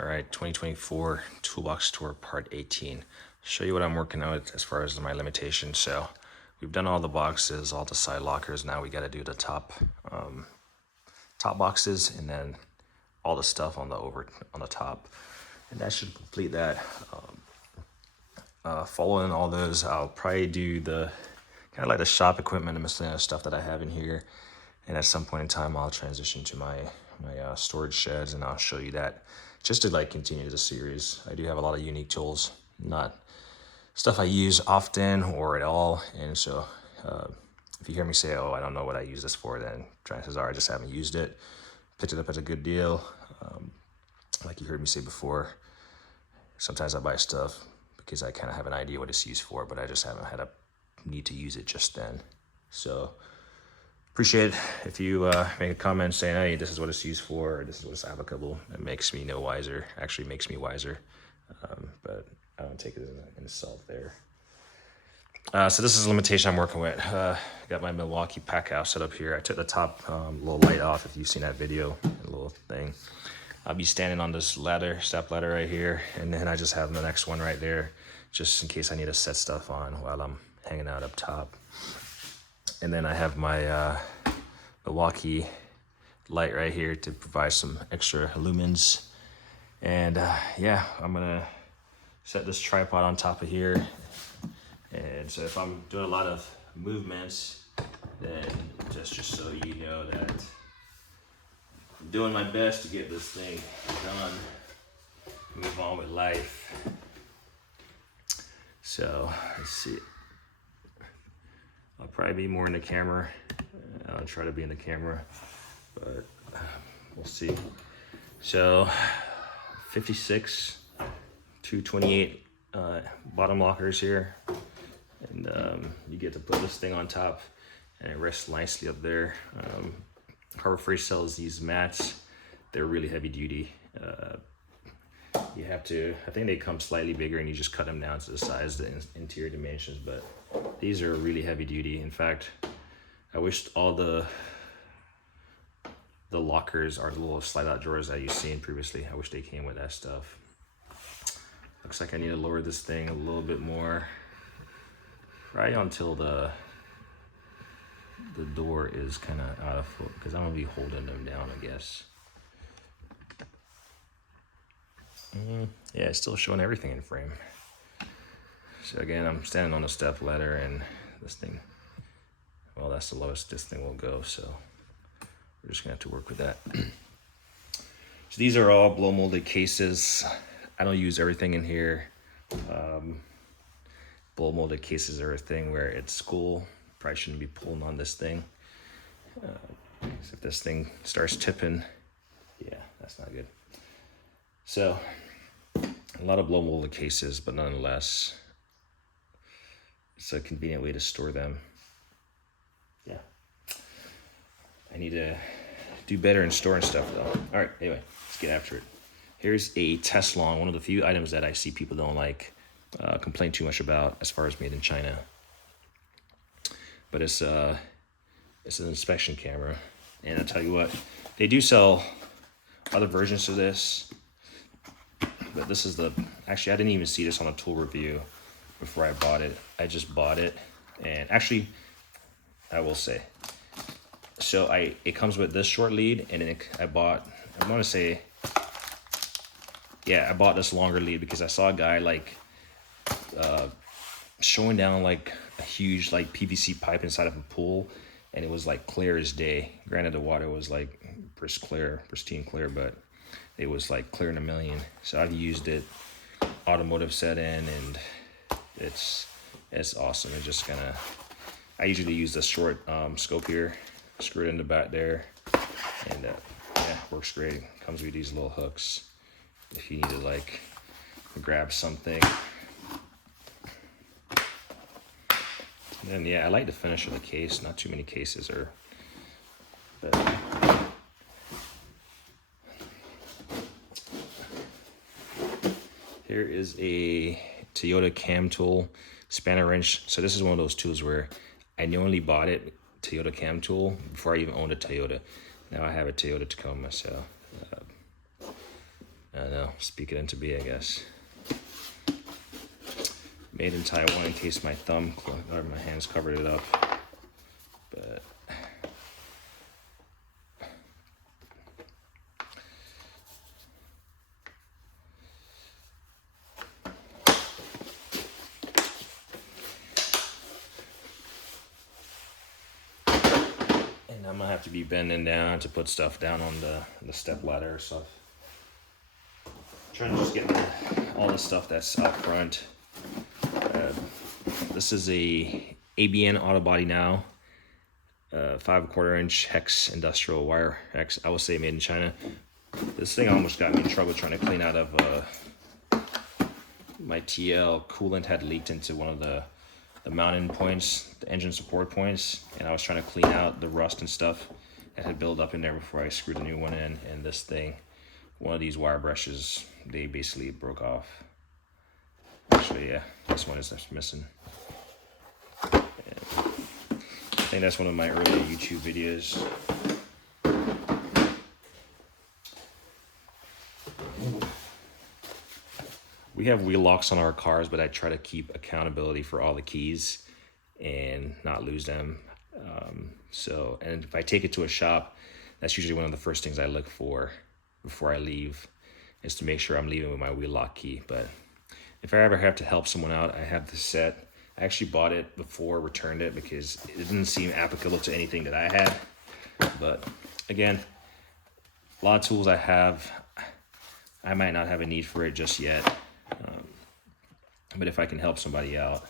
All right, 2024 Toolbox Tour Part 18. Show you what I'm working on as far as my limitations. So we've done all the boxes, all the side lockers. Now we got to do the top boxes, and then all the stuff on the top, and that should complete that. Following all those, I'll probably do the kind of like the shop equipment and miscellaneous stuff that I have in here. And at some point in time, I'll transition to my storage sheds, and I'll show you that just to like continue the series. I do have a lot of unique tools, not stuff I use often or at all. And so if you hear me say, oh, I don't know what I use this for, then chances are I just haven't used it. Picked it up at a good deal. Like you heard me say before, sometimes I buy stuff because I kind of have an idea what it's used for, but I just haven't had a need to use it just then. So appreciate it if you make a comment saying, hey, this is what it's used for, or this is what it's applicable. It makes me no wiser, actually makes me wiser. But I don't take it as an insult there. So this is a limitation I'm working with. Got my Milwaukee pack house set up here. I took the top little light off, if you've seen that video, a little thing. I'll be standing on this ladder, step ladder right here, and then I just have the next one right there, just in case I need to set stuff on while I'm hanging out up top. And then I have my Milwaukee light right here to provide some extra lumens. And yeah, I'm gonna set this tripod on top of here. And so if I'm doing a lot of movements, then just so you know that I'm doing my best to get this thing done, move on with life. So let's see. I'll probably be more in the camera. I'll try to be in the camera, but we'll see. So 56 to 28 bottom lockers here. And you get to put this thing on top and it rests nicely up there. Harbor Freight sells these mats. They're really heavy duty. You have to, I think they come slightly bigger and you just cut them down to the size, the interior dimensions, but these are really heavy duty. In fact, I wish all the lockers are the little slide out drawers that you've seen previously. I wish they came with that stuff. Looks like I need to lower this thing a little bit more, right until the door is kind of out of foot, because I'm gonna be holding them down, I guess. Yeah, it's still showing everything in frame. So again, I'm standing on a step ladder, and this thing, well, that's the lowest this thing will go, so we're just gonna have to work with that. So these are all blow molded cases. I don't use everything in here. Blow molded cases are a thing where it's cool. Probably shouldn't be pulling on this thing. If this thing starts tipping, yeah, that's not good. So a lot of blow molded cases, but nonetheless, it's a convenient way to store them. Yeah. I need to do better in storing stuff though. All right, anyway, let's get after it. Here's a Teslon, one of the few items that I see people don't like, complain too much about as far as made in China. But it's an inspection camera. And I'll tell you what, they do sell other versions of this. But this is actually I didn't even see this on a tool review before I bought it. I just bought it, and actually I will say, so it comes with this short lead, and then I bought this longer lead because I saw a guy like showing down like a huge like PVC pipe inside of a pool, and it was like clear as day. Granted, the water was like pristine clear, but it was like clear in a million. So I've used it, automotive set in, and it's awesome. It's just I usually use the short scope here, screw it in the back there, and yeah, works great. Comes with these little hooks if you need to like grab something. And then yeah, I like the finish of the case. Not too many cases are, but here is a Toyota cam tool, spanner wrench. So this is one of those tools where I only bought it, Toyota cam tool, before I even owned a Toyota. Now I have a Toyota Tacoma, so I don't know. speak it into being, I guess. Made in Taiwan, in case my thumb or my hands covered it up. But and I'm gonna have to be bending down to put stuff down on the step ladder or stuff. Trying to just get all the stuff that's out front. This is a ABN Auto Body Now 5¼ inch hex industrial wire hex. I would say made in China. This thing almost got me in trouble trying to clean out of my TL coolant had leaked into one of the mounting points, the engine support points, and I was trying to clean out the rust and stuff that had built up in there before I screwed the new one in. And this thing, one of these wire brushes, they basically broke off. Actually, yeah, this one is missing. And I think that's one of my earlier YouTube videos. We have wheel locks on our cars, but I try to keep accountability for all the keys and not lose them. And if I take it to a shop, that's usually one of the first things I look for before I leave, is to make sure I'm leaving with my wheel lock key. But if I ever have to help someone out, I have this set. I actually bought it before, returned it because it didn't seem applicable to anything that I had. But again, a lot of tools I have, I might not have a need for it just yet. But if I can help somebody out,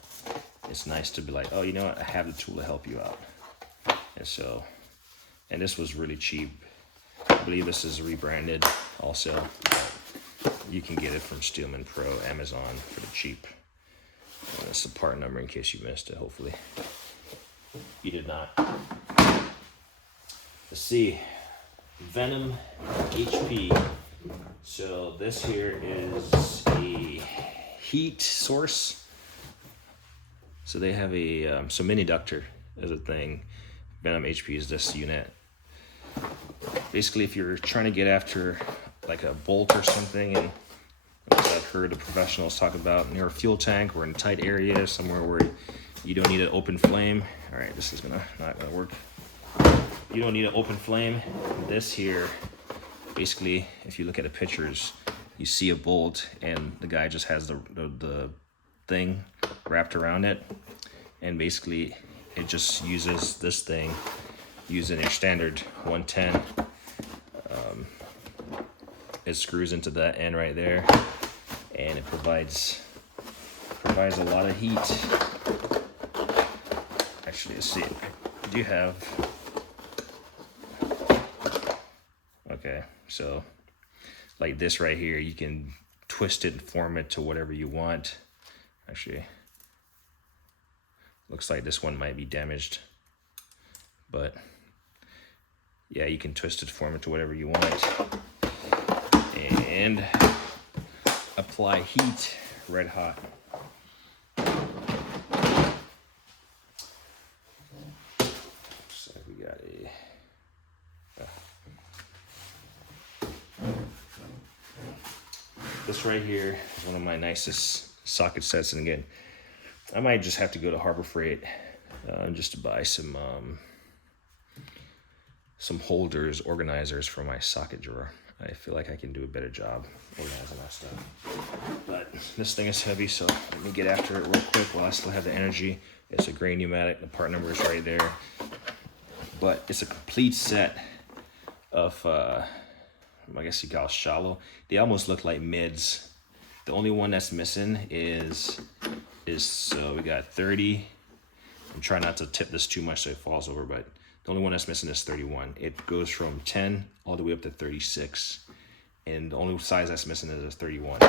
it's nice to be like, oh, you know what? I have the tool to help you out. And this was really cheap. I believe this is rebranded also. You can get it from Steelman Pro, Amazon for the cheap. That's the part number in case you missed it, hopefully. You did not. Let's see. Venom HP. So this here is a heat source. So they have a, so mini ductor is a thing. Venom HP is this unit. Basically, if you're trying to get after like a bolt or something, and I've heard the professionals talk about near a fuel tank or in a tight area, somewhere where you don't need an open flame. All right, this is not gonna work. You don't need an open flame. This here, basically, if you look at the pictures, you see a bolt and the guy just has the thing wrapped around it, and basically it just uses this thing using your standard 110. It screws into that end right there, and it provides a lot of heat. Actually, let's see. I do have. Okay, so like this right here, you can twist it and form it to whatever you want. Actually, looks like this one might be damaged, but yeah, you can twist it, form it to whatever you want, and apply heat red hot. Looks like we got a this right here is one of my nicest socket sets, and again, I might just have to go to Harbor Freight just to buy some holders, organizers for my socket drawer. I feel like I can do a better job organizing that stuff. But this thing is heavy, so let me get after it real quick while I still have the energy. It's a gray pneumatic, the part number is right there. But it's a complete set of, I guess you call it shallow. They almost look like mids. The only one that's missing is so we got 30. I'm trying not to tip this too much so it falls over, but the only one that's missing is 31. It goes from 10 all the way up to 36. And the only size that's missing is 31.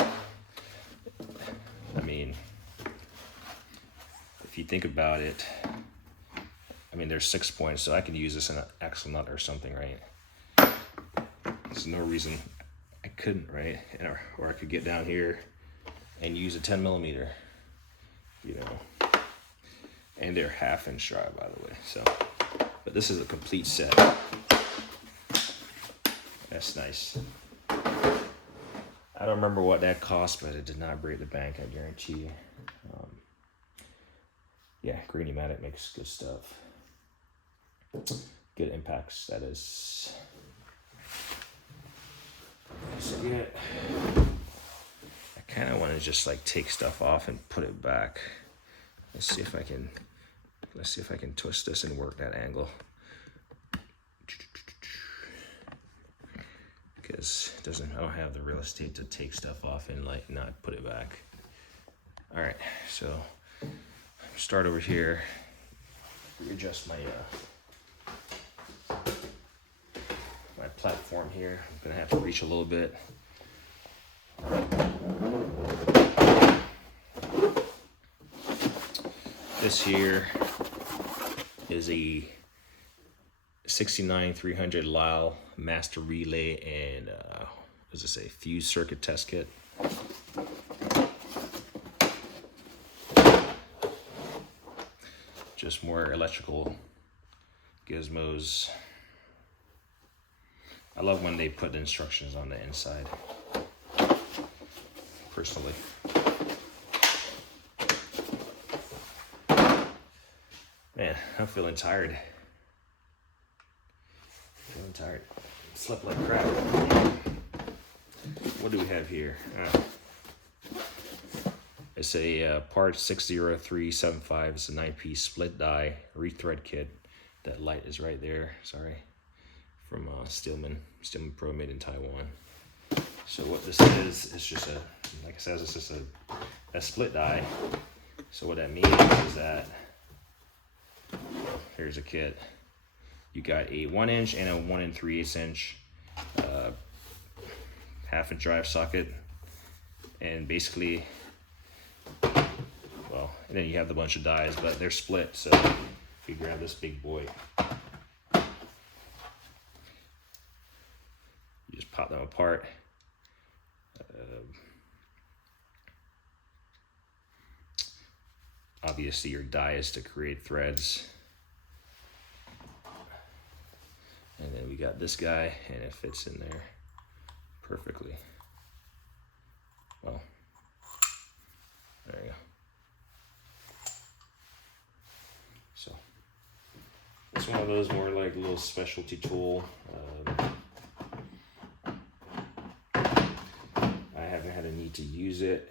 I mean, if you think about it, I mean, there's 6 points, so I could use this in an axle nut or something, right? There's no reason I couldn't, right? Or I could get down here and use a 10 millimeter, you know. And they're 1/2 inch dry, by the way, so. But this is a complete set. That's nice. I don't remember what that cost, but it did not break the bank, I guarantee you. Yeah, Green-O-Matic makes good stuff. Good impacts, that is. So yeah, I kind of want to just like take stuff off and put it back. Let's see if I can twist this and work that angle. Because I don't have the real estate to take stuff off and like not put it back. All right, so start over here. Readjust my my platform here. I'm gonna have to reach a little bit. This here is a 69300 Lyle master relay and what does it say, fuse circuit test kit. Just more electrical gizmos. I love when they put the instructions on the inside, personally. Man, I'm feeling tired. Slept like crap. What do we have here? It's a part 60375. It's a 9-piece split die rethread kit. That light is right there. Sorry, from Steelman Pro, made in Taiwan. So what this is just a, like I said, it's just a split die. So what that means is that here's a kit. You got a 1-inch and a 1 3/8 inch 1/2-inch drive socket, and basically, well, and then you have the bunch of dies, but they're split. So if you grab this big boy, you just pop them apart. Obviously, your die is to create threads. And then we got this guy, and it fits in there perfectly. Well, there you go. So it's one of those more like little specialty tool. I haven't had a need to use it.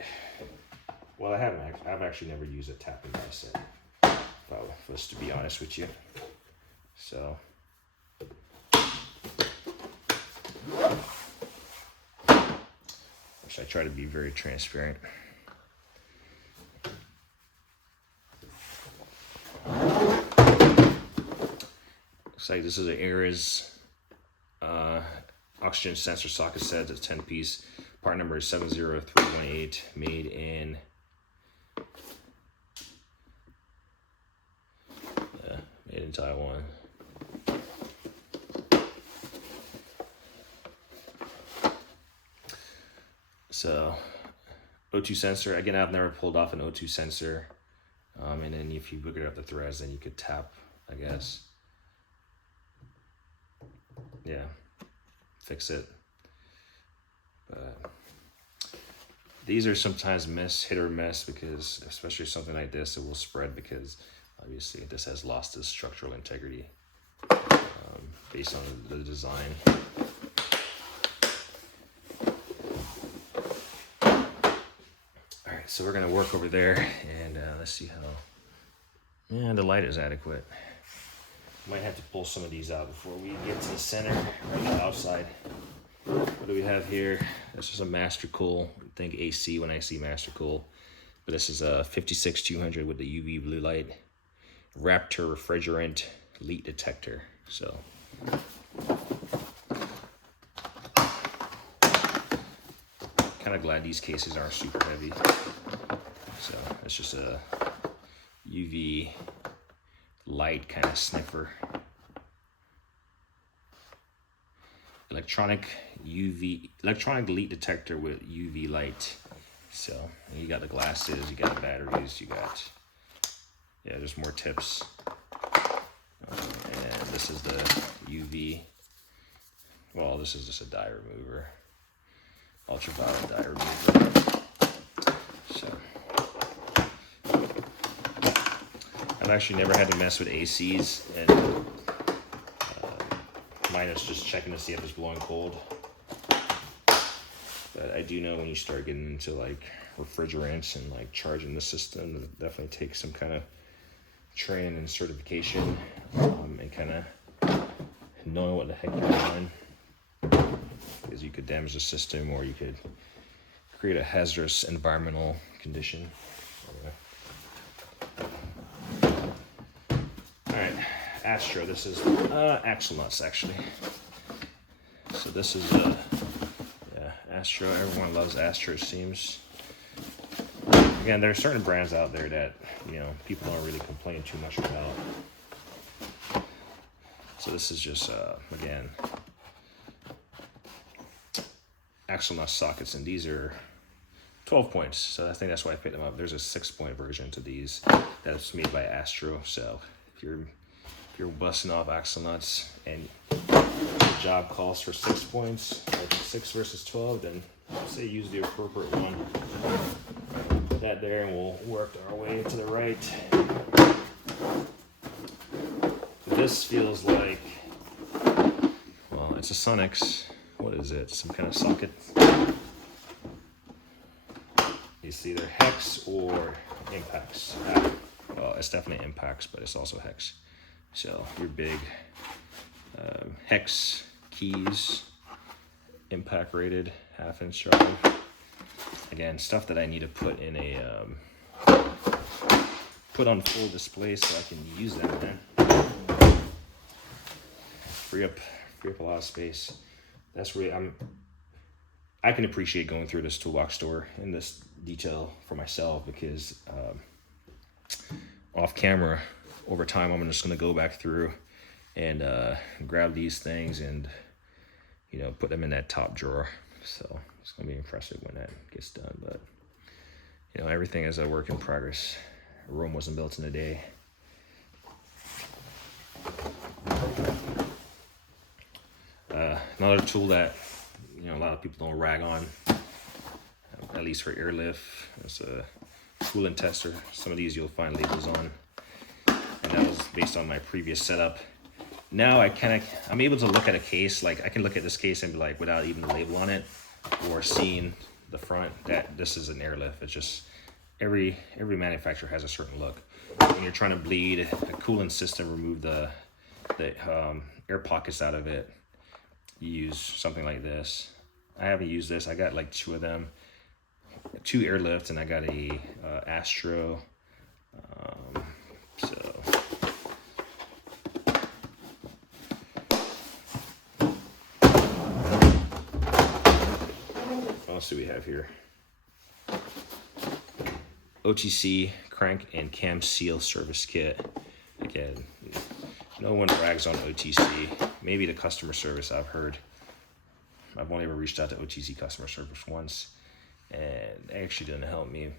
Well, I haven't. I've actually never used a tapping die set, if I was to be honest with you. So. Which I try to be very transparent. Looks like this is an Ares oxygen sensor socket set. It's a 10-piece. Part number is 70318. Made in Taiwan. So, O2 sensor. Again, I've never pulled off an O2 sensor. And then if you boogered up the threads, then you could tap, I guess. Yeah, fix it. But these are sometimes hit or miss, because especially something like this, it will spread because obviously this has lost its structural integrity based on the design. Alright, so we're going to work over there, and let's see how... Yeah, the light is adequate. Might have to pull some of these out before we get to the center, or the outside. What do we have here? This is a Mastercool. I think AC when I see Mastercool. But this is a 56200 with the UV blue light. Raptor refrigerant leak detector. So kind of glad these cases aren't super heavy. So it's just a UV light kind of sniffer. Electronic leak detector with UV light. So you got the glasses, you got the batteries, you got, yeah, there's more tips. And this is the UV, well, this is just a dye remover. ultraviolet dye remover. So I've actually never had to mess with ACs, and mine is just checking to see if it's blowing cold. But I do know when you start getting into like refrigerants and like charging the system, it definitely takes some kind of training and certification, and kind of knowing what the heck you're doing, because you could damage the system or you could create a hazardous environmental condition. All right, Astro. This is Axle Nuts actually. So this is Astro. Everyone loves Astro, it seems. Again, there are certain brands out there that, you know, people don't really complain too much about. So this is just, again, Axle Nut sockets, and these are 12 points. So I think that's why I picked them up. There's a 6-point version to these that's made by Astro. So if you're busting off axle nuts and the job calls for 6 points, like 6 versus 12, then I'd say use the appropriate one. Put that there, and we'll work our way to the right. This feels like, well, it's a Sonix. What is it? Some kind of socket. It's either hex or impacts. Well, it's definitely impacts, but it's also hex. So your big hex keys, impact rated, 1/2-inch drive. Again, stuff that I need to put in a put on full display so I can use them, man. Free up a lot of space. That's really, I can appreciate going through this toolbox store in this detail for myself, because off camera, over time, I'm just gonna go back through and grab these things and, you know, put them in that top drawer. So it's gonna be impressive when that gets done. But, you know, everything is a work in progress. Rome wasn't built in a day. Another tool that, you know, a lot of people don't rag on, at least for airlift, it's a coolant tester. Some of these you'll find labels on, and that was based on my previous setup. Now I'm able to look at a case, like I can look at this case and be like, without even the label on it or seeing the front, that this is an airlift. It's just every manufacturer has a certain look. When you're trying to bleed a coolant system, remove the air pockets out of it, you use something like this. I haven't used this. I got like 2 of them, 2 airlifts, and I got a Astro. What else do we have here? OTC crank and cam seal service kit. Again, no one rags on OTC. Maybe the customer service, I've heard. I've only ever reached out to OTC customer service once, and they actually didn't help me.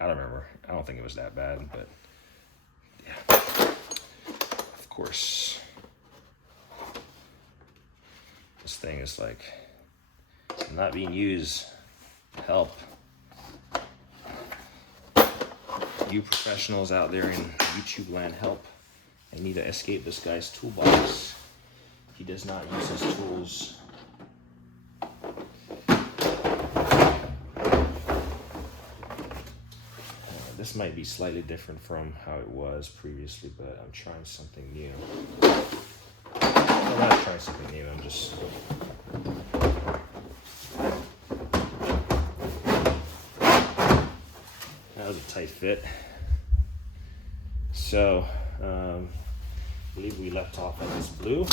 I don't remember. I don't think it was that bad, but yeah. Of course, this thing is like not being used. Help. You professionals out there in YouTube land, help. I need to escape this guy's toolbox. He does not use his tools. This might be slightly different from how it was previously, but I'm trying something new. I'm not trying something new, I'm just... That was a tight fit. So, I believe we left off at this blue.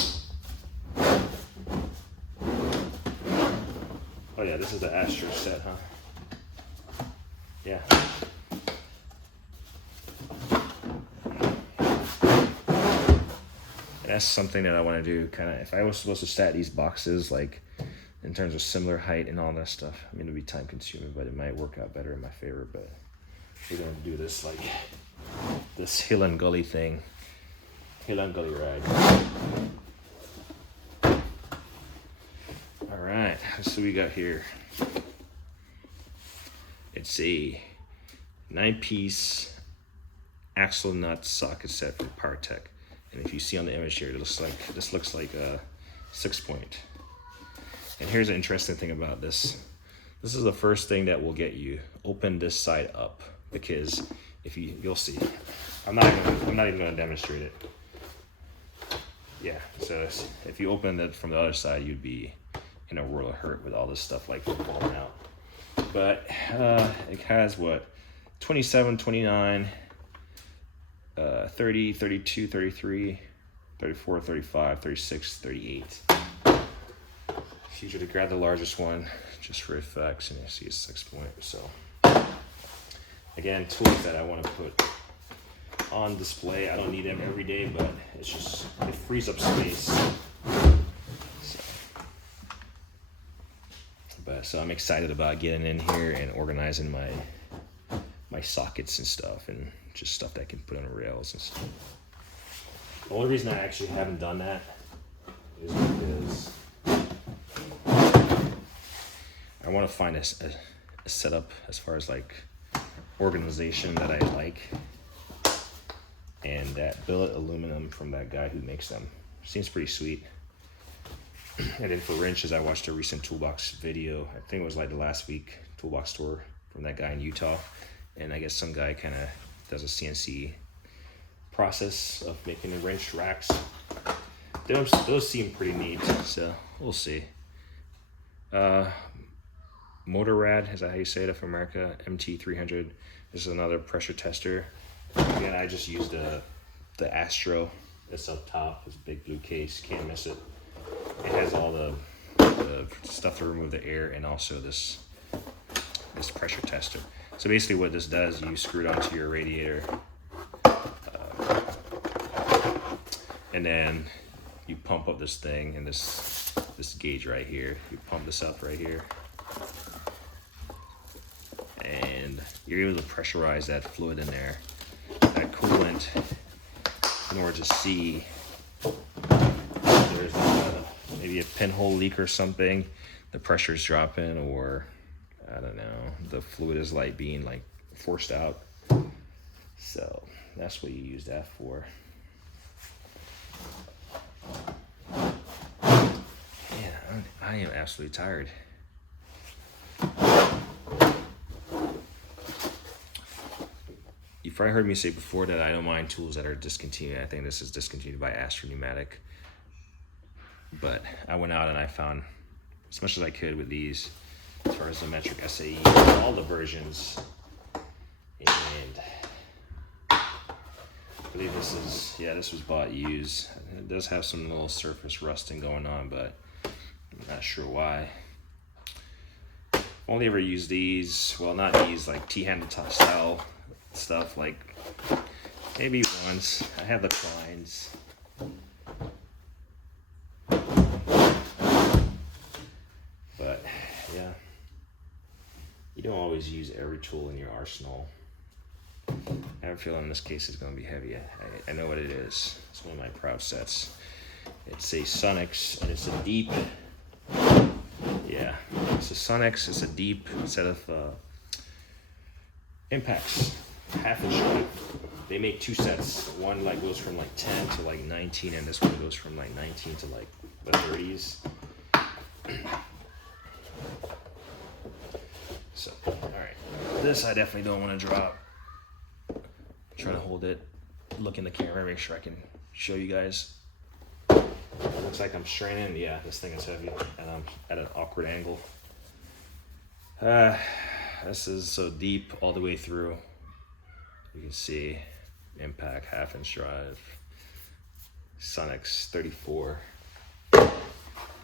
Oh yeah, this is the Astro set, huh? Yeah. That's something that I want to do, kind of, if I was supposed to stack these boxes, like, in terms of similar height and all that stuff, I mean, it'd be time consuming, but it might work out better in my favor. But we're going to do this, like, this hill and gully thing. Hill and gully rag. All right, so we got here. It's a 9-piece axle nut socket set for PowerTech. And if you see on the image here, this looks like a 6-point. And here's an interesting thing about this. This is the first thing that will get you. Open this side up, because if you'll see. I'm not even gonna demonstrate it. Yeah, so if you open it from the other side, you'd be in a world of hurt with all this stuff like falling out. But it has what, 27, 29, 30, 32, 33, 34, 35, 36, 38. It's easier to grab the largest one just for effects, and you see a 6-point. So again, tools that I want to put on display. I don't need them every day, but it's just, it frees up space. So I'm excited about getting in here and organizing my sockets and stuff, and just stuff that I can put on rails and stuff. The only reason I actually haven't done that is because I want to find a setup as far as like organization that I like, and that billet aluminum from that guy who makes them seems pretty sweet. And then for wrenches, I watched a recent Toolbox video. I think it was like the last week Toolbox tour from that guy in Utah. And I guess some guy kind of does a CNC process of making the wrench racks. Those seem pretty neat, so we'll see. Motorrad, is that how you say it, of America? MT300. This is another pressure tester. Again, I just used the Astro. It's up top. It's a big blue case. Can't miss it. It has all the stuff to remove the air, and also this pressure tester. So basically what this does, you screw it onto your radiator, and then you pump up this thing, and this gauge right here, you pump this up right here, and you're able to pressurize that fluid in there, that coolant, in order to see if there's maybe a pinhole leak or something, the pressure's dropping, or I don't know, the fluid is like being like forced out. So that's what you use that for. Man, I am absolutely tired. You've probably heard me say before that I don't mind tools that are discontinued. I think this is discontinued by Astro Pneumatic. But I went out and I found as much as I could with these, as far as the metric SAE, all the versions. And I believe this was bought used. It does have some little surface rusting going on, but I'm not sure why. Only ever used these, well, not these, like T-handle style stuff, like maybe once. I have the Kleins. But yeah, you don't always use every tool in your arsenal. I have a feeling in this case it's going to be heavy. I know what it is. It's one of my proud sets. It's a Sonix, and it's a deep, yeah, it's a Sonix. It's a deep set of impacts, 1/2 inch drive. They make 2 sets. One like goes from like 10 to like 19, and this one goes from like 19 to like the 30s. So, all right, this I definitely don't want to drop. Try to hold it, look in the camera, make sure I can show you guys. It looks like I'm straining. Yeah, this thing is heavy, and I'm at an awkward angle. This is so deep all the way through. You can see impact, 1/2 inch drive, Sonix 34.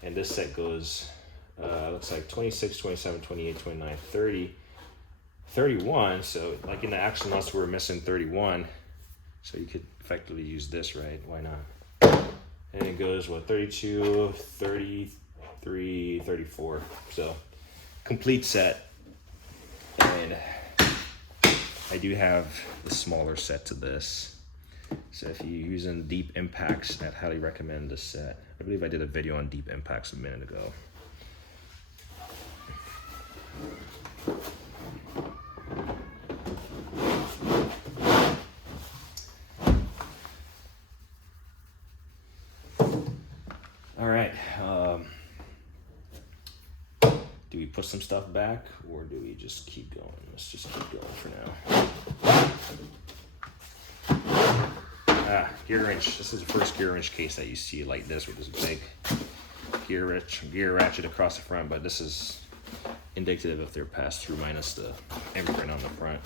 And this set goes, looks like 26, 27, 28, 29, 30, 31. So like in the axle nuts, we're missing 31. So you could effectively use this, right? Why not? And it goes, what, 32, 33, 34. So complete set. And I do have the smaller set to this. So if you're using deep impacts, I'd highly recommend this set. I believe I did a video on deep impacts a minute ago. we put some stuff back, or do we just keep going? Let's just keep going for now. Gear wrench. This is the first gear wrench case that you see like this, with this big gear ratchet across the front, but this is indicative of their pass-through minus the imprint on the front.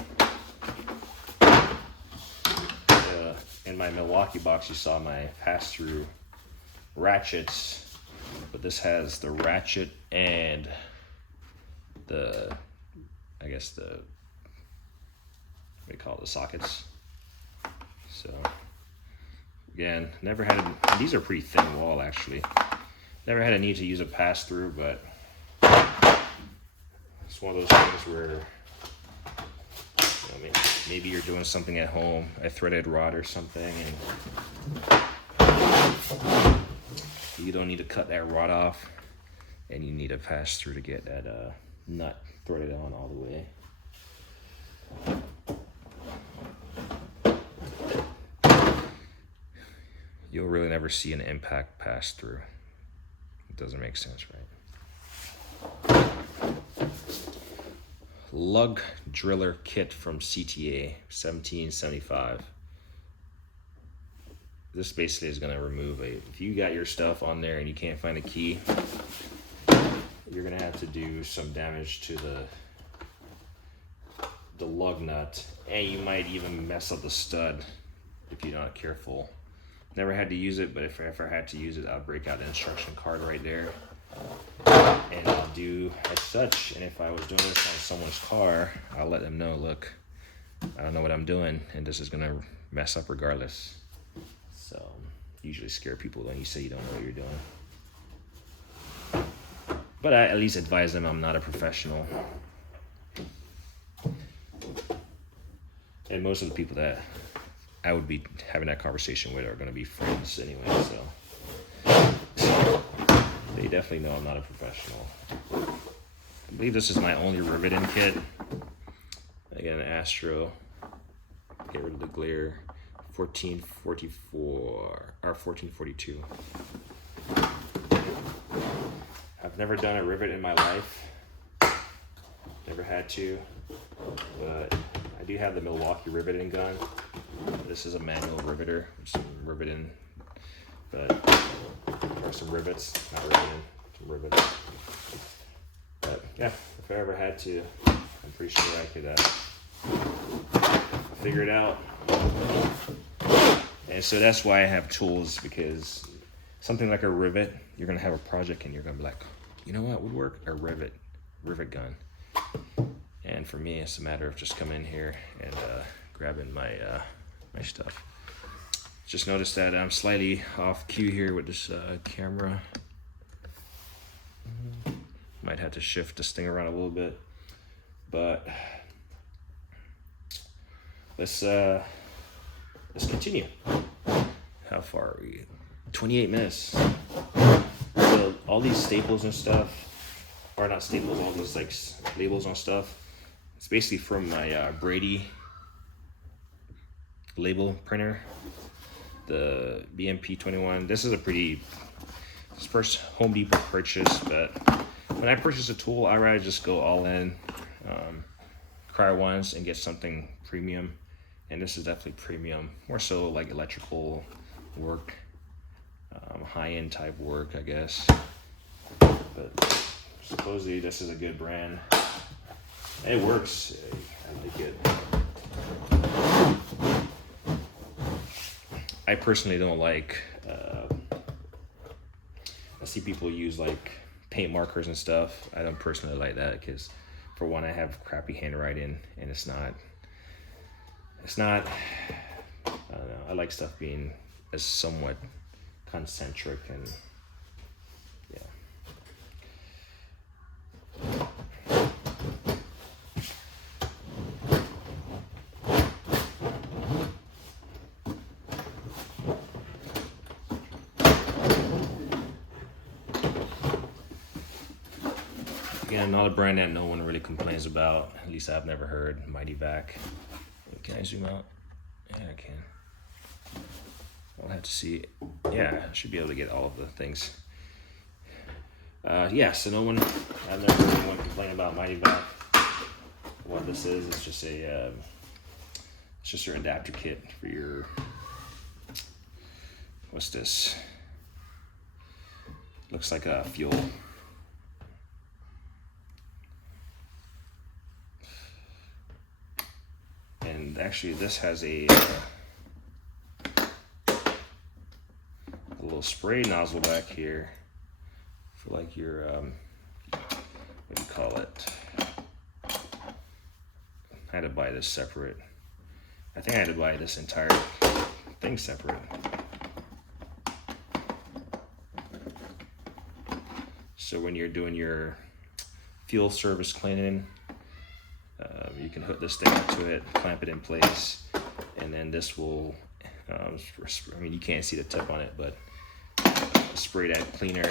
In my Milwaukee box, you saw my pass-through ratchets, but this has the ratchet and the, I guess the, what do you call it, the sockets. So again, never had a, these are pretty thin wall actually. Never had a need to use a pass-through, but it's one of those things where, you know, maybe you're doing something at home, a threaded rod or something, and you don't need to cut that rod off, and you need a pass-through to get that nut threaded on all the way. You'll really never see an impact pass-through. It doesn't make sense, right? Lug driller kit from CTA, 1775. This basically is going to remove if you got your stuff on there and you can't find a key, you're going to have to do some damage to the lug nut, and you might even mess up the stud if you're not careful. Never had to use it, but if I ever had to use it, I'll break out the instruction card right there, and I'll do as such. And if I was doing this on someone's car, I'll let them know, look, I don't know what I'm doing, and this is gonna mess up regardless. So usually scare people when you say you don't know what you're doing. But I at least advise them I'm not a professional. And most of the people that I would be having that conversation with are going to be friends anyway, so they definitely know I'm not a professional. I believe this is my only riveting kit. Again, Astro, get rid of the glare, 1444 or 1442. I've never done a rivet in my life, never had to, but I do have the Milwaukee riveting gun. This is a manual riveter, some riveting, but or some rivets, not riveting, some rivets. But yeah, if I ever had to, I'm pretty sure I could figure it out. And so that's why I have tools, because something like a rivet, you're gonna have a project and you're gonna be like, you know what would work? A rivet gun. And for me, it's a matter of just coming in here and grabbing my my stuff. Just noticed that I'm slightly off cue here with this camera. Might have to shift this thing around a little bit, but let's continue. How far are we? 28 minutes. So all these staples and stuff, or not staples, all these like labels on stuff, it's basically from my Brady label printer, the BMP21. This is this first Home Depot purchase, but when I purchase a tool, I rather just go all in, cry once and get something premium. And this is definitely premium, more so like electrical work, high-end type work, I guess. But supposedly this is a good brand. It works. I like it. I personally don't like, I see people use like paint markers and stuff. I don't personally like that because, for one, I have crappy handwriting, and it's not, I don't know, I like stuff being as somewhat concentric and, yeah. Again, not a brand that no one really complains about, at least I've never heard, Mighty Vac. Can I zoom out? Yeah, I can. I'll have to see. Yeah, I should be able to get all of the things. Yeah, so I've never heard anyone complain about Mighty Vac. What this is, it's just your adapter kit for your, what's this? Looks like a fuel. And actually this has a little spray nozzle back here for like your, what do you call it? I had to buy this separate. I think I had to buy this entire thing separate. So when you're doing your fuel service cleaning, you can hook this thing up to it, clamp it in place, and then this will, I mean, you can't see the tip on it, but spray that cleaner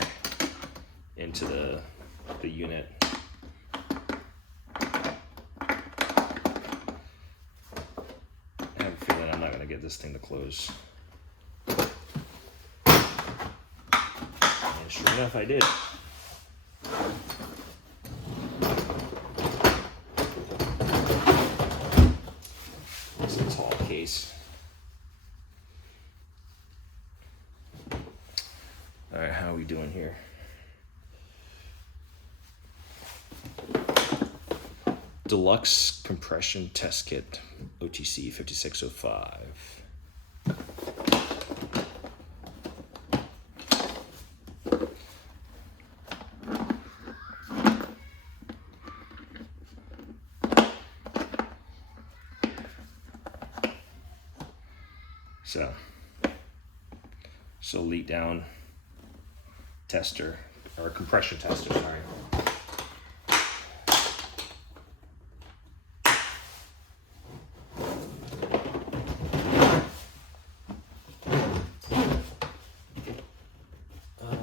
into the unit. I have a feeling I'm not going to get this thing to close. And sure enough, I did. It's a tall case. All right, how are we doing here? Deluxe Compression Test Kit, OTC 5605. So leak down tester, or compression tester, sorry.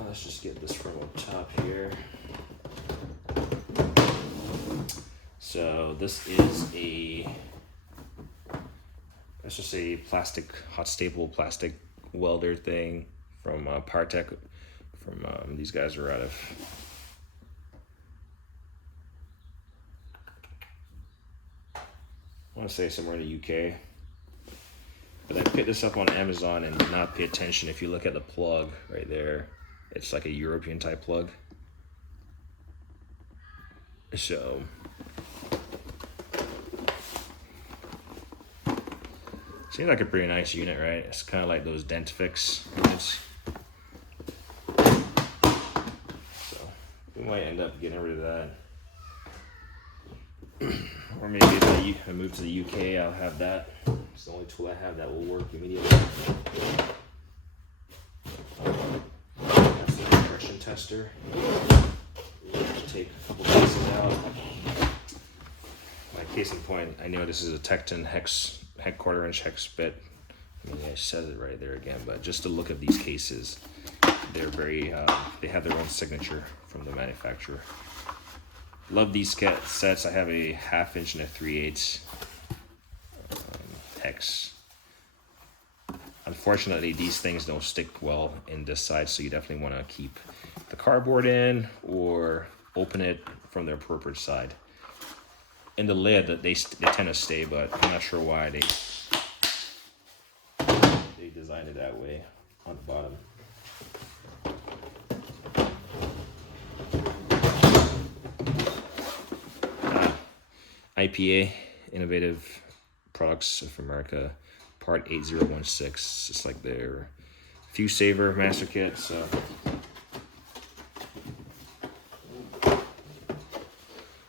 Let's just get this from up top here. So this is it's just a plastic, hot staple plastic welder thing from Partech. From these guys are out of I want to say somewhere in the UK. But I picked this up on Amazon and did not pay attention. If you look at the plug right there, it's like a European type plug. So seems like a pretty nice unit, right? It's kind of like those Dentifix units. So we might end up getting rid of that. Or maybe if I move to the UK, I'll have that. It's the only tool I have that will work immediately. That's the compression tester. Take a couple pieces out. My case in point, I know this is a Tecton hex 1/4" hex bit. I mean, I said it right there again, but just to look at these cases, they're very, they have their own signature from the manufacturer. Love these sets. I have a 1/2 inch and a 3/8 hex. Unfortunately, these things don't stick well in this side, so you definitely want to keep the cardboard in or open it from the appropriate side. In the lid, that they tend to stay, but I'm not sure why they designed it that way on the bottom. IPA, Innovative Products of America, part 8016. It's just like their Fuse Saver Master Kit. So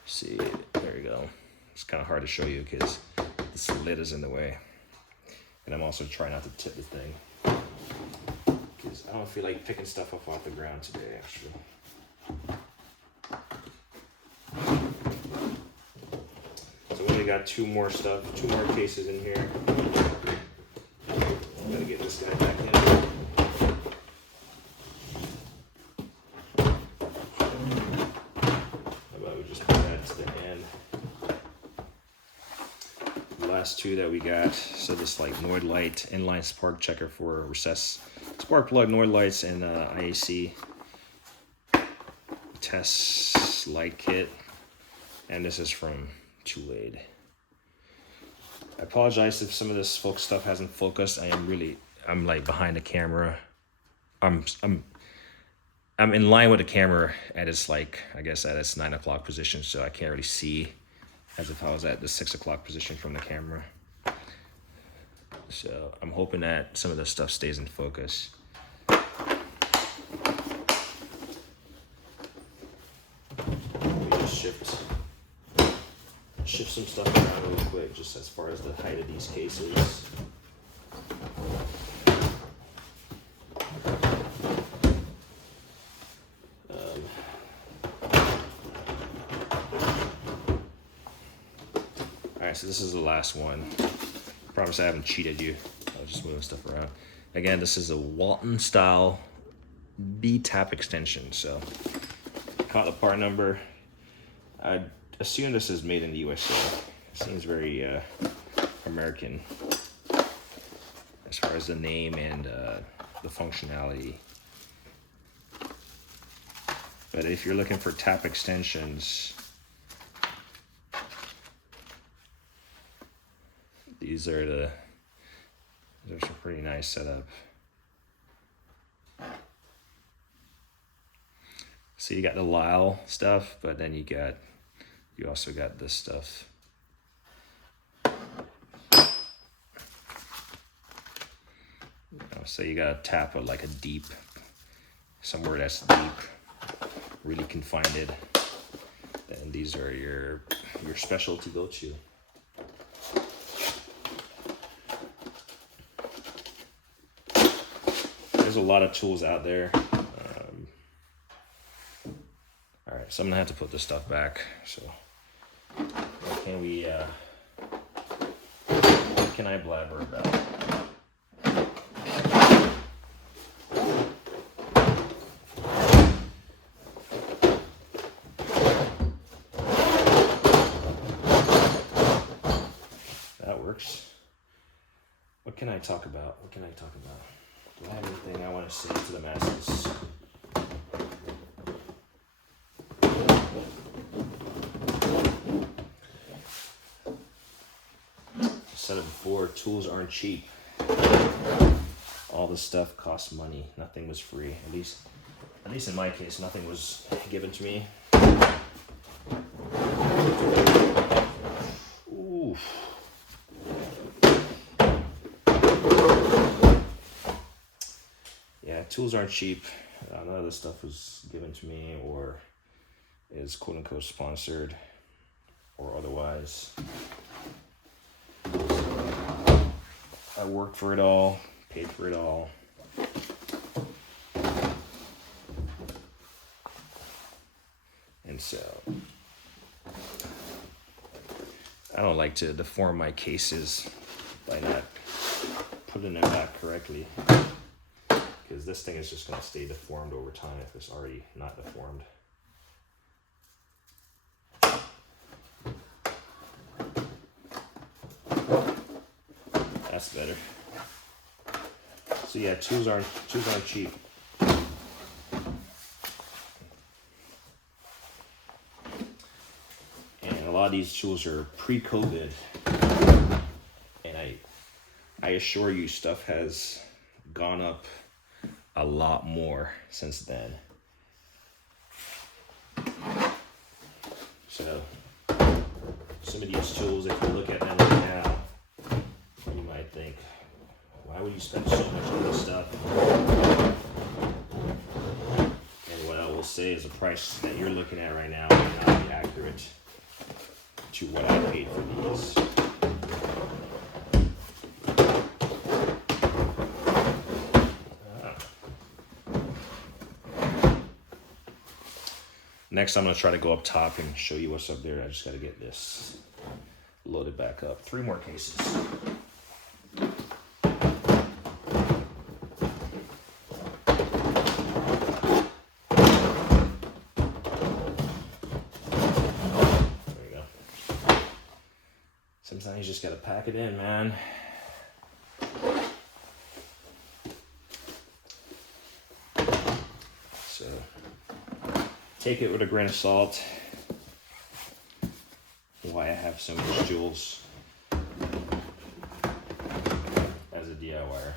see, there you go. It's kind of hard to show you because this lid is in the way. And I'm also trying not to tip the thing because I don't feel like picking stuff up off the ground today, actually. We got two more cases in here. Gotta get this guy back in. How about we just put that to the end? The last two that we got, so this like Nord Light inline spark checker for recessed spark plug Nord lights and IAC test light kit, and this is from Too-Aid. I apologize if some of this focus stuff hasn't focused. I'm like behind the camera. I'm in line with the camera at its like, I guess at its 9 o'clock position, so I can't really see as if I was at the 6 o'clock position from the camera. So I'm hoping that some of this stuff stays in focus. We just shift some stuff around real quick, just as far as the height of these cases. Alright, so this is the last one. I promise I haven't cheated you. I was just moving stuff around. Again, this is a Walton style B-tap extension. So, caught the part number. I assume this is made in the USA. It seems very American as far as the name and the functionality. But if you're looking for tap extensions, these are some pretty nice setup. So you got the Lyle stuff, but then you also got this stuff. So you gotta tap it like a deep, somewhere that's deep, really confined it. And these are your specialty go-to. There's a lot of tools out there. All right, so I'm gonna have to put this stuff back. So what can I blabber about? That works. What can I talk about? Do I have anything I want to say to the masses? I said it before, tools aren't cheap. All this stuff costs money. Nothing was free. At least in my case, nothing was given to me. Ooh. Yeah, tools aren't cheap. None of this stuff was given to me or is quote unquote sponsored or otherwise. I worked for it all, paid for it all. And so I don't like to deform my cases by not putting them back correctly, because this thing is just going to stay deformed over time if it's already not deformed. That's better. So yeah, tools aren't cheap. And a lot of these tools are pre-COVID. And I assure you, stuff has gone up a lot more since then. So some of these tools, if you look at them right now, you might think, why would you spend so much on this stuff? And what I will say is the price that you're looking at right now may not be accurate to what I paid for these. Next, I'm going to try to go up top and show you what's up there. I just got to get this loaded back up. 3 more cases. There you go. Sometimes you just got to pack it in, man. take it with a grain of salt. Why I have so many jewels as a DIYer.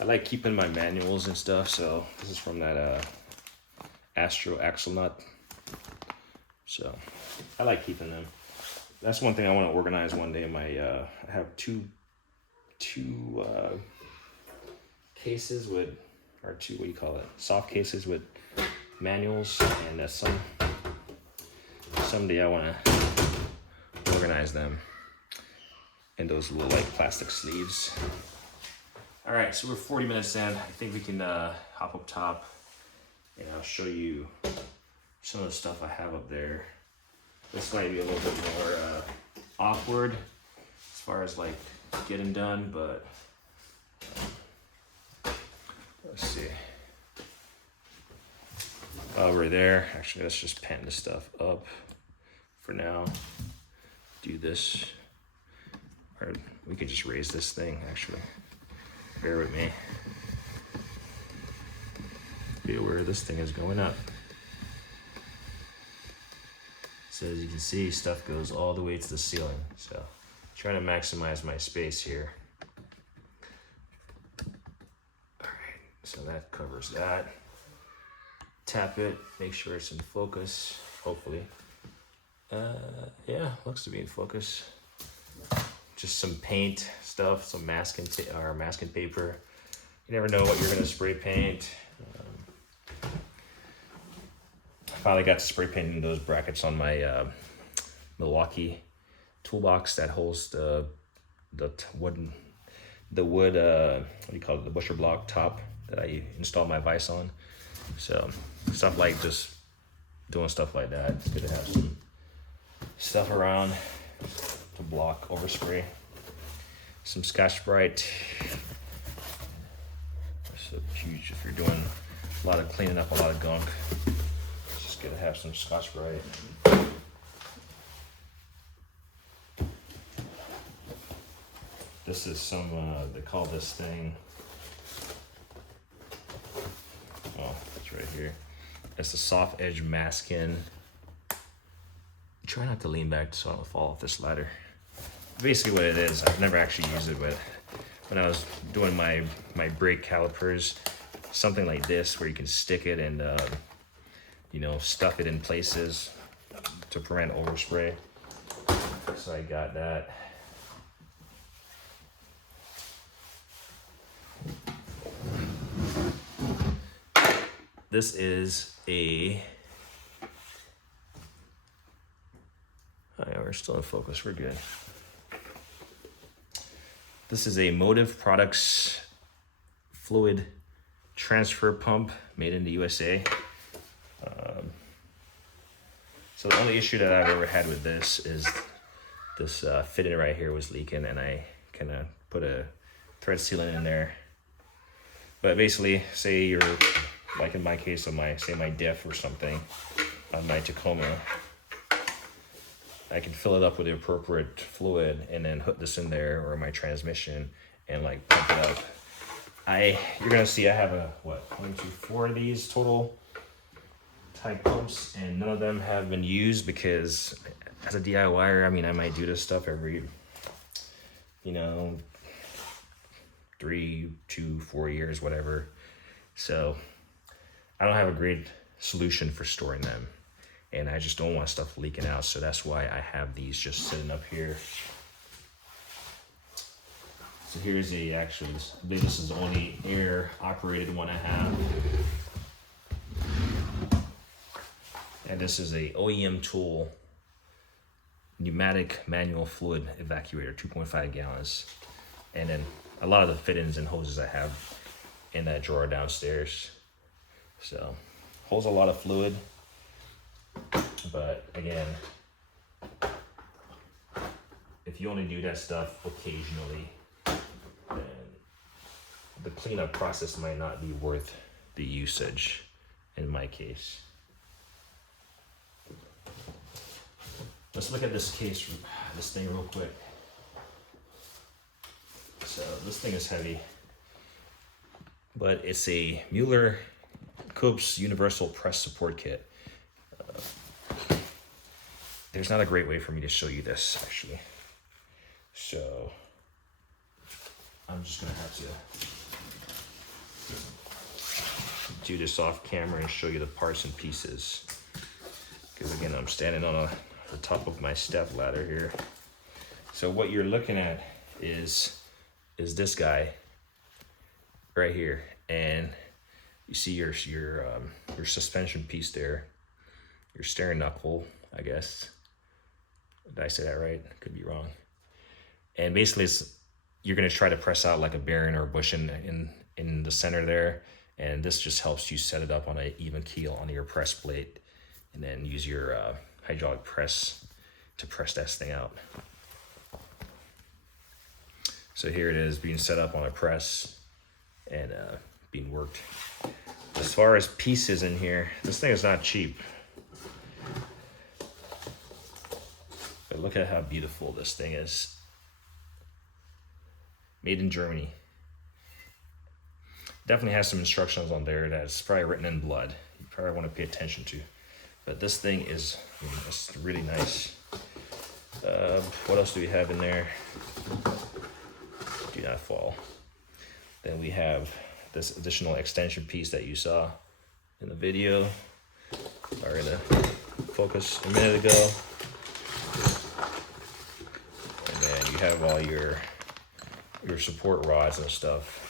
I like keeping my manuals and stuff, so this is from that Astro Axle Nut. So I like keeping them. That's one thing I want to organize one day. I have two cases with, or two, what do you call it? Soft cases with manuals, and someday I want to organize them in those little like plastic sleeves. All right, so we're 40 minutes in. I think we can hop up top and I'll show you some of the stuff I have up there. This might be a little bit more awkward as far as like getting done, but let's see. Over there, actually, let's just pan this stuff up for now. Do this, or we could just raise this thing, actually. Bear with me. Be aware this thing is going up. So as you can see, stuff goes all the way to the ceiling. So trying to maximize my space here. All right, so that covers that. Tap it, make sure it's in focus, hopefully. Yeah, looks to be in focus. Just some paint stuff, some masking paper. You never know what you're gonna spray paint. I finally got to spray painting those brackets on my Milwaukee toolbox that holds the wood, what do you call it, the butcher block top that I installed my vise on. So stuff like just doing stuff like that. It's good to have some stuff around to block overspray. Some Scotch-Brite. That's so huge if you're doing a lot of cleaning up a lot of gunk. It's just good to have some Scotch-Brite. This is some, they call this thing, oh, it's right here. It's a soft edge masking. Try not to lean back so I don't fall off this ladder. Basically what it is, I've never actually used it, but when I was doing my brake calipers, something like this where you can stick it and you know, stuff it in places to prevent overspray. So I got that. This is a, oh yeah, we're still in focus, we're good. This is a Motive Products fluid transfer pump made in the USA. So the only issue that I've ever had with this is this fitting right here was leaking, and I kind of put a thread sealant in there. But basically, say you're, like in my case of my diff or something on my Tacoma, I can fill it up with the appropriate fluid and then hook this in there, or my transmission, and like pump it up. You're gonna see I have four of these total type pumps, and none of them have been used because as a DIYer, I mean, I might do this stuff every, 3 to 4 years, whatever. So I don't have a great solution for storing them, and I just don't want stuff leaking out. So that's why I have these just sitting up here. So here's I believe this is the only air operated one I have. And this is a OEM tool, pneumatic manual fluid evacuator, 2.5 gallons. And then a lot of the fittings and hoses I have in that drawer downstairs. So holds a lot of fluid, but again, if you only do that stuff occasionally, then the cleanup process might not be worth the usage in my case. Let's look at this thing real quick. So this thing is heavy, but it's a Mueller Koop's Universal Press Support Kit. There's not a great way for me to show you this, actually. So I'm just gonna have to do this off camera and show you the parts and pieces. Because again, I'm standing on the top of my step ladder here. So what you're looking at is this guy right here, and you see your suspension piece there, your steering knuckle, I guess. Did I say that right? Could be wrong. And basically, you're gonna try to press out like a bearing or a bushing in the center there, and this just helps you set it up on an even keel on your press plate, and then use your hydraulic press to press that thing out. So here it is being set up on a press and being worked. As far as pieces in here, this thing is not cheap. But look at how beautiful this thing is. Made in Germany. Definitely has some instructions on there that's probably written in blood. You probably want to pay attention to. But this thing is, it's really nice. What else do we have in there? Do not fall. Then we have this additional extension piece that you saw in the video, or in the focus a minute ago. And then you have all your support rods and stuff.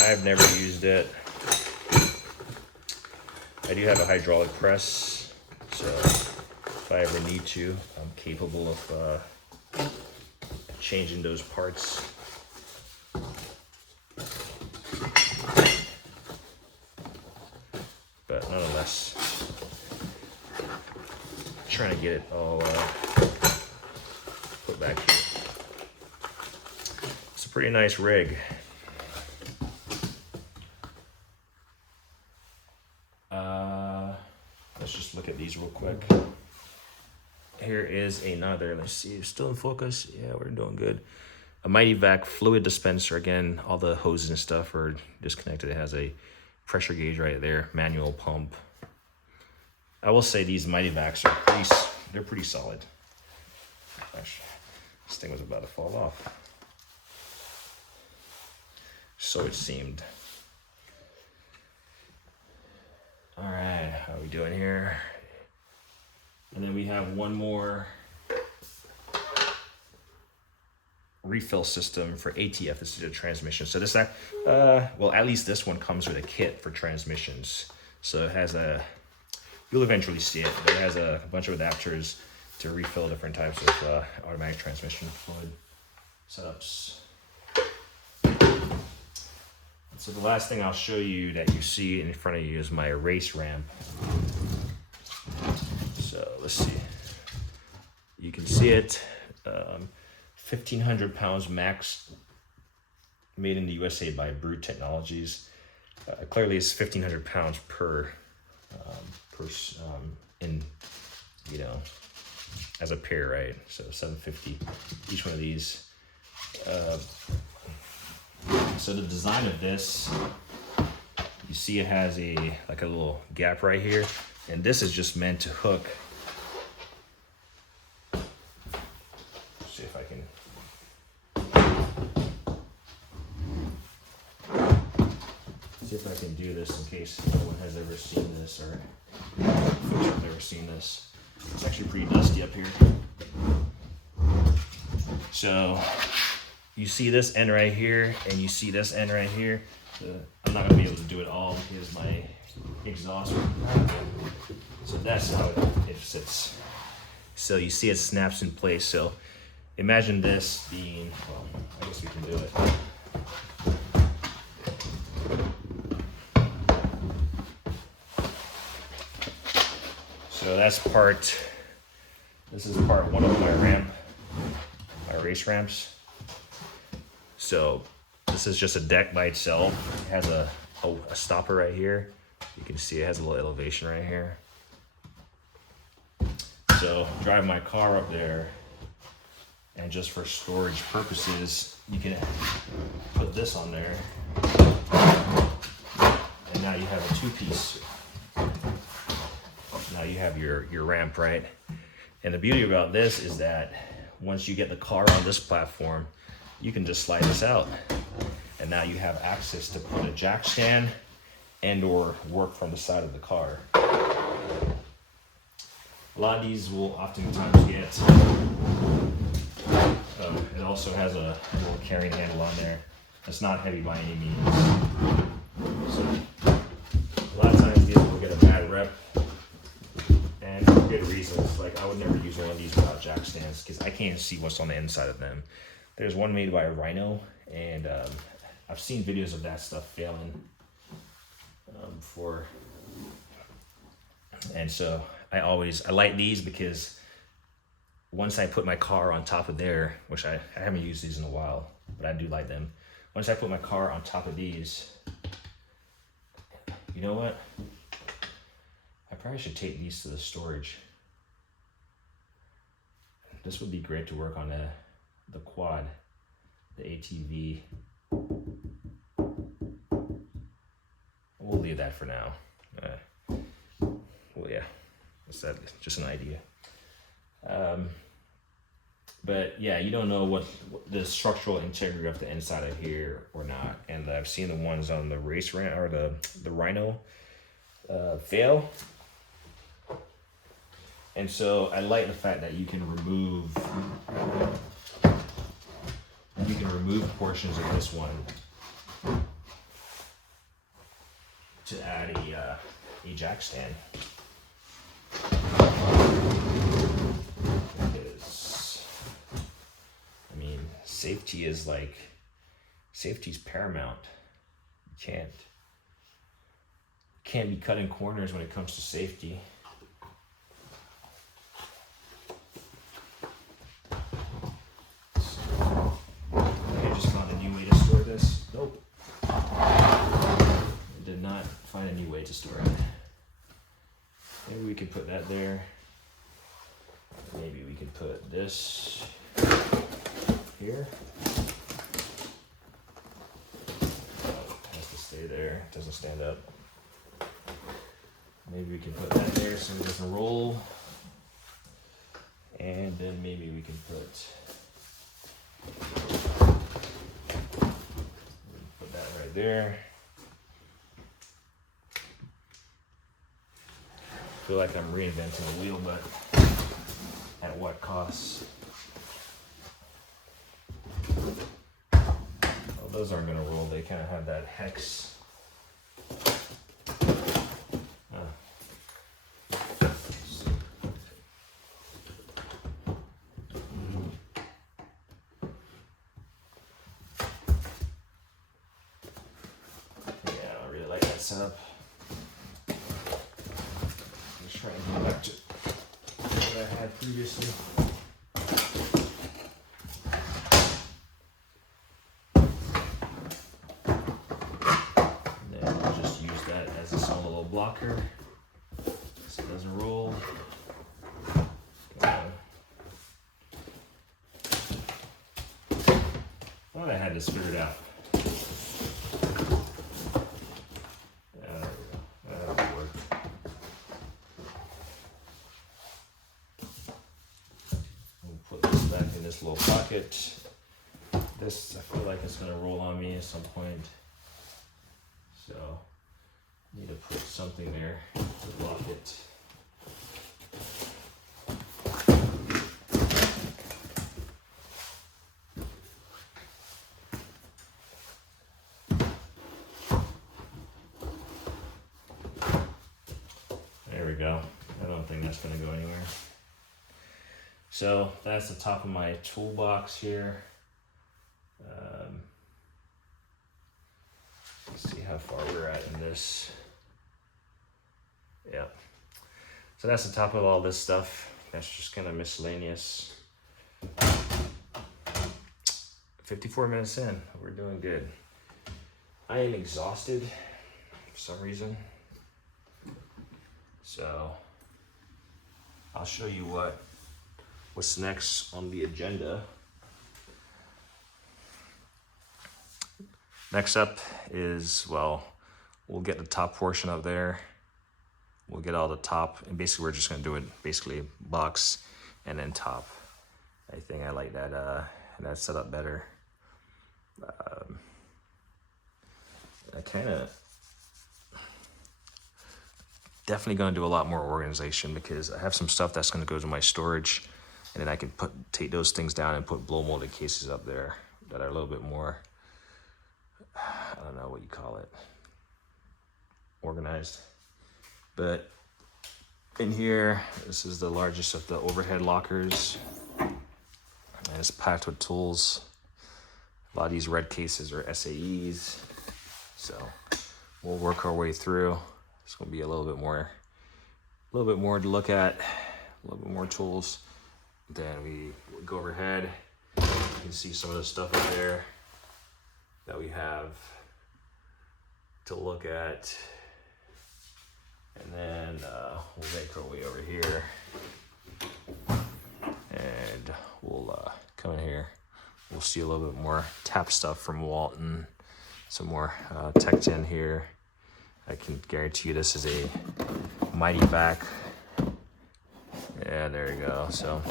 I've never used it. I do have a hydraulic press, so if I ever need to, I'm capable of changing those parts. But nonetheless, trying to get it all put back here. It's a pretty nice rig. Let's just look at these real quick. Here is another, let's see, still in focus. Yeah, we're doing good. A Mighty-Vac fluid dispenser. Again, all the hoses and stuff are disconnected. It has a pressure gauge right there, manual pump. I will say these Mighty-Vacs are they're pretty solid. Gosh, this thing was about to fall off. So it seemed. All right, how are we doing here? And then we have one more refill system for ATF. This is a transmission. So this, well, at least this one comes with a kit for transmissions. So it has you'll eventually see it, but it has a bunch of adapters to refill different types of automatic transmission fluid setups. So the last thing I'll show you that you see in front of you is my race ramp. So let's see. You can see it, 1,500 pounds max, made in the USA by Brute Technologies. Clearly it's 1,500 pounds per as a pair, right? So 750 each one of these. So the design of this, you see it has like a little gap right here, and this is just meant to hook. Let's see if I can do this in case no one has ever seen this, or folks have never seen this. It's actually pretty dusty up here. So you see this end right here, and you see this end right here. I'm not gonna be able to do it all. Here's my exhaust. So that's how it sits. So you see it snaps in place. So imagine this being, well, I guess we can do it. So that's this is part one of my race ramps. So this is just a deck by itself. It has a stopper right here. You can see it has a little elevation right here. So drive my car up there, and just for storage purposes, you can put this on there. And now you have a two-piece. Now you have your ramp, right? And the beauty about this is that once you get the car on this platform, you can just slide this out. And now you have access to put a jack stand and or work from the side of the car. A lot of these will oftentimes get, it also has a little carrying handle on there. It's not heavy by any means. So a lot of times these will get a bad rep, and for good reasons. Like, I would never use one of these without jack stands because I can't see what's on the inside of them. There's one made by Rhino, and I've seen videos of that stuff failing before. And so I like these because once I put my car on top of there, which I haven't used these in a while, but I do like them. Once I put my car on top of these, you know what? I probably should take these to the storage. This would be great to work on the quad, the ATV. We'll leave that for now. Well, yeah, that's just an idea. But yeah, you don't know what the structural integrity of the inside of here or not. And I've seen the ones on the race ramp or the Rhino fail. And so I like the fact that you can remove portions of this one to add a jack stand. Because, I mean, safety's paramount. You can't be cutting corners when it comes to safety. I just found a new way to store this. Nope. I did not find a new way to store it. Maybe we can put that there. Maybe we can put this here. It has to stay there. It doesn't stand up. Maybe we can put that there so it doesn't roll. And then maybe we can put that right there. I feel like I'm reinventing the wheel, but at what cost? Well, those aren't gonna roll. They kind of have that hex. Yeah, I really like that setup. Just trying to go back to what I had previously. And then I'll just use that as a small little blocker so it doesn't roll. I thought I had this figured out. This little pocket. This, I feel like it's going to roll on me at some point. So, I need to put something there to block it. There we go. I don't think that's going to go anywhere. So that's the top of my toolbox here. Let's see how far we're at in this. Yeah. So that's the top of all this stuff. That's just kind of miscellaneous. 54 minutes in, we're doing good. I am exhausted for some reason. So I'll show you what's next on the agenda. Next up is, well, we'll get the top portion up there. We'll get all the top, and basically we're just gonna do it basically box and then top. I think I like that set up better. I kind of definitely gonna do a lot more organization because I have some stuff that's gonna go to my storage, and then I can take those things down and put blow molded cases up there that are a little bit more, I don't know what you call it, organized. But in here, this is the largest of the overhead lockers, and it's packed with tools. A lot of these red cases are SAEs, so we'll work our way through. It's gonna be a little bit more to look at, a little bit more tools. Then we go overhead. You can see some of the stuff up there that we have to look at. And then we'll make our way over here, and we'll come in here. We'll see a little bit more tap stuff from Walton, some more Tecton here. I can guarantee you this is a Mighty Vac. Yeah, there you go. So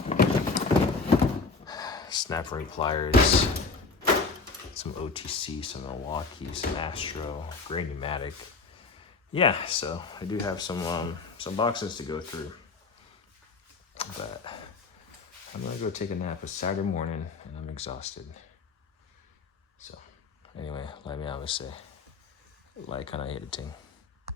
snap ring pliers, some OTC, some Milwaukee, some Astro, Gray Pneumatic. Yeah, so I do have some boxes to go through, but I'm gonna go take a nap. It's Saturday morning and I'm exhausted. So anyway, let me always say, like on editing.